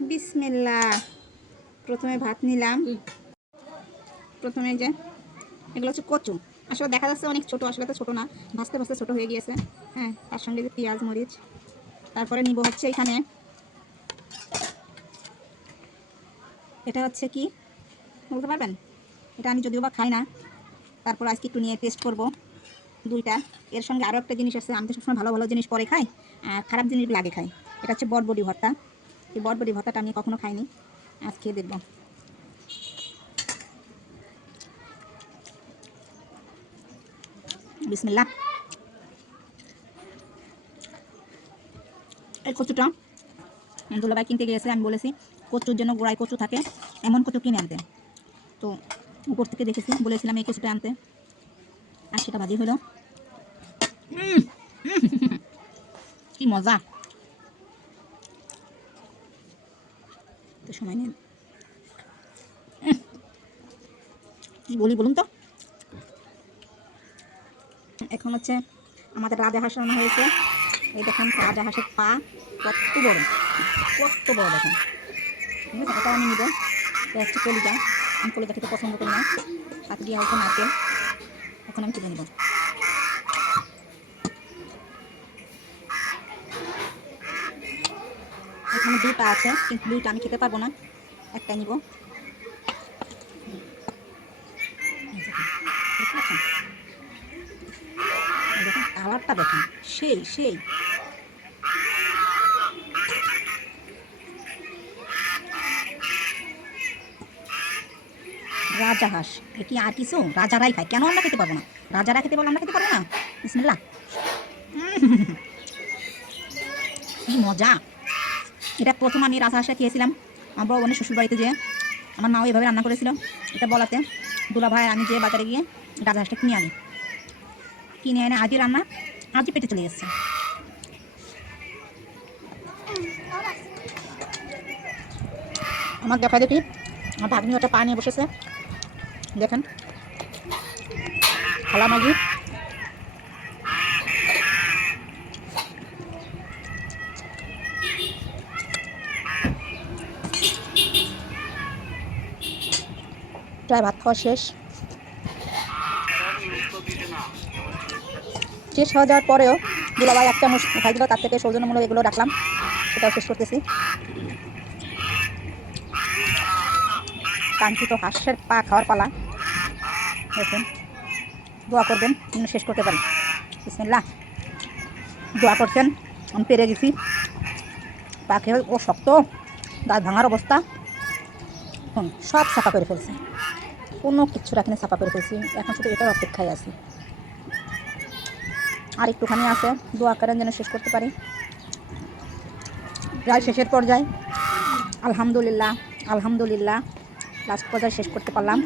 বিসমিল্লা প্রথমে ভাত নিলাম। প্রথমে যে, এগুলো হচ্ছে কচু। আসলে দেখা যাচ্ছে অনেক ছোট, আসলে তো ছোটো না। ভাজতে ভাজতে ছোট হয়ে গিয়েছে। হ্যাঁ তার সঙ্গে যে পেঁয়াজ, মরিচ। তারপরে নিব হচ্ছে এখানে। এটা হচ্ছে কি? বলতে পারবেন? এটা আমি যদিও বা খাই না। তারপর আজকে একটু নিয়ে টেস্ট করব দুইটা। এর সঙ্গে আরও একটা জিনিস আছে, আমি তো সবসময় ভালো ভালো জিনিস পরে খাই, আর খারাপ জিনিসগুলো আগে খাই। এটা হচ্ছে বটবডি ভর্তা। এই বটবডি ভর্তাটা আমি কখনো খাইনি। আজ খেয়ে দেখব। বিসমিল্লা এই কচুটা দুলাভাই কিনতে গিয়েছে, আমি বলেছি, কচুর জন্য গোড়ায় কচু থাকে, এমন কচু কিনে আনতে তো উপর থেকে দেখেছি, বলেছিলাম এই কচুটা আনতে। আর সেটা ভাজি হলো। কি মজা। সময় নেন। বলি বলুন তো। এখন হচ্ছে আমাদের রাজা রান্না হয়েছে। এই দেখেন, রাজা হাঁসের পা কত বড় কত বড় দেখেন। এটা আমি নিব হচ্ছে কলিজা। আমি কলিজা খেতে পছন্দ করি না। সাথে দিয়ে হচ্ছে নারকেল। এখন আমি তুলে নেব। এখানে দুটা আছে কিন্তু দুইটা আমি খেতে পারব না। একটা নিব। দেখেন, কালারটা দেখেন সেই সেই। রাজা হাঁস এ কি আর কিছু? রাজারাই খায়। কেন আমরা খেতে পারব না? রাজারা খেতে পারব আমরা খেতে পারব না? বিসমিল্লা কি মজা। এটা প্রথম আমি রাজা হাঁসটা খেয়েছিলাম। আমার বড় বোনের শ্বশুর বাড়িতে যেয়ে। আমার মাও এভাবে রান্না করেছিল। এটা বলাতে দুলা ভাই আমি যে বাজারে গিয়ে রাজা হাঁসটা কিনে আনি। কিনে এনে আজই রান্না, আজই পেটে চলে যাচ্ছে আমার দেখা দেখি, আমার ভাগ্নি একটা পা নিয়ে বসেছে। দেখেন খালা মাগি প্রায় ভাত খাওয়া শেষ। শেষ হয়ে যাওয়ার পরেও দুলাভাই একটা চামচ খাই দিল তার থেকে সৌজন্যমূলক এগুলো রাখলাম। সেটাও শেষ করতেছি। কাঙ্ক্ষিত হাঁসের পা খাওয়ার পালা। দেখুন, দোয়া করবেন শেষ করতে পারি বিসমিল্লাহ। দোয়া করছেন, আমি পেরে গেছি। পা খেয়ে ও শক্ত গাছ ভাঙার অবস্থা। হুম সব সাফা করে ফেলছি। কোনো কিচ্ছু রাখিনি সাফা করে ফেলছি। এখন শুধু এটার অপেক্ষায় আছি। আর একটুখানি আছে দু করেন যেন শেষ করতে পারি। প্রায় শেষের পর্যায়ে। আলহামদুলিল্লাহ আলহামদুলিল্লাহ। লাস্ট পর্যায়ে শেষ করতে পারলাম।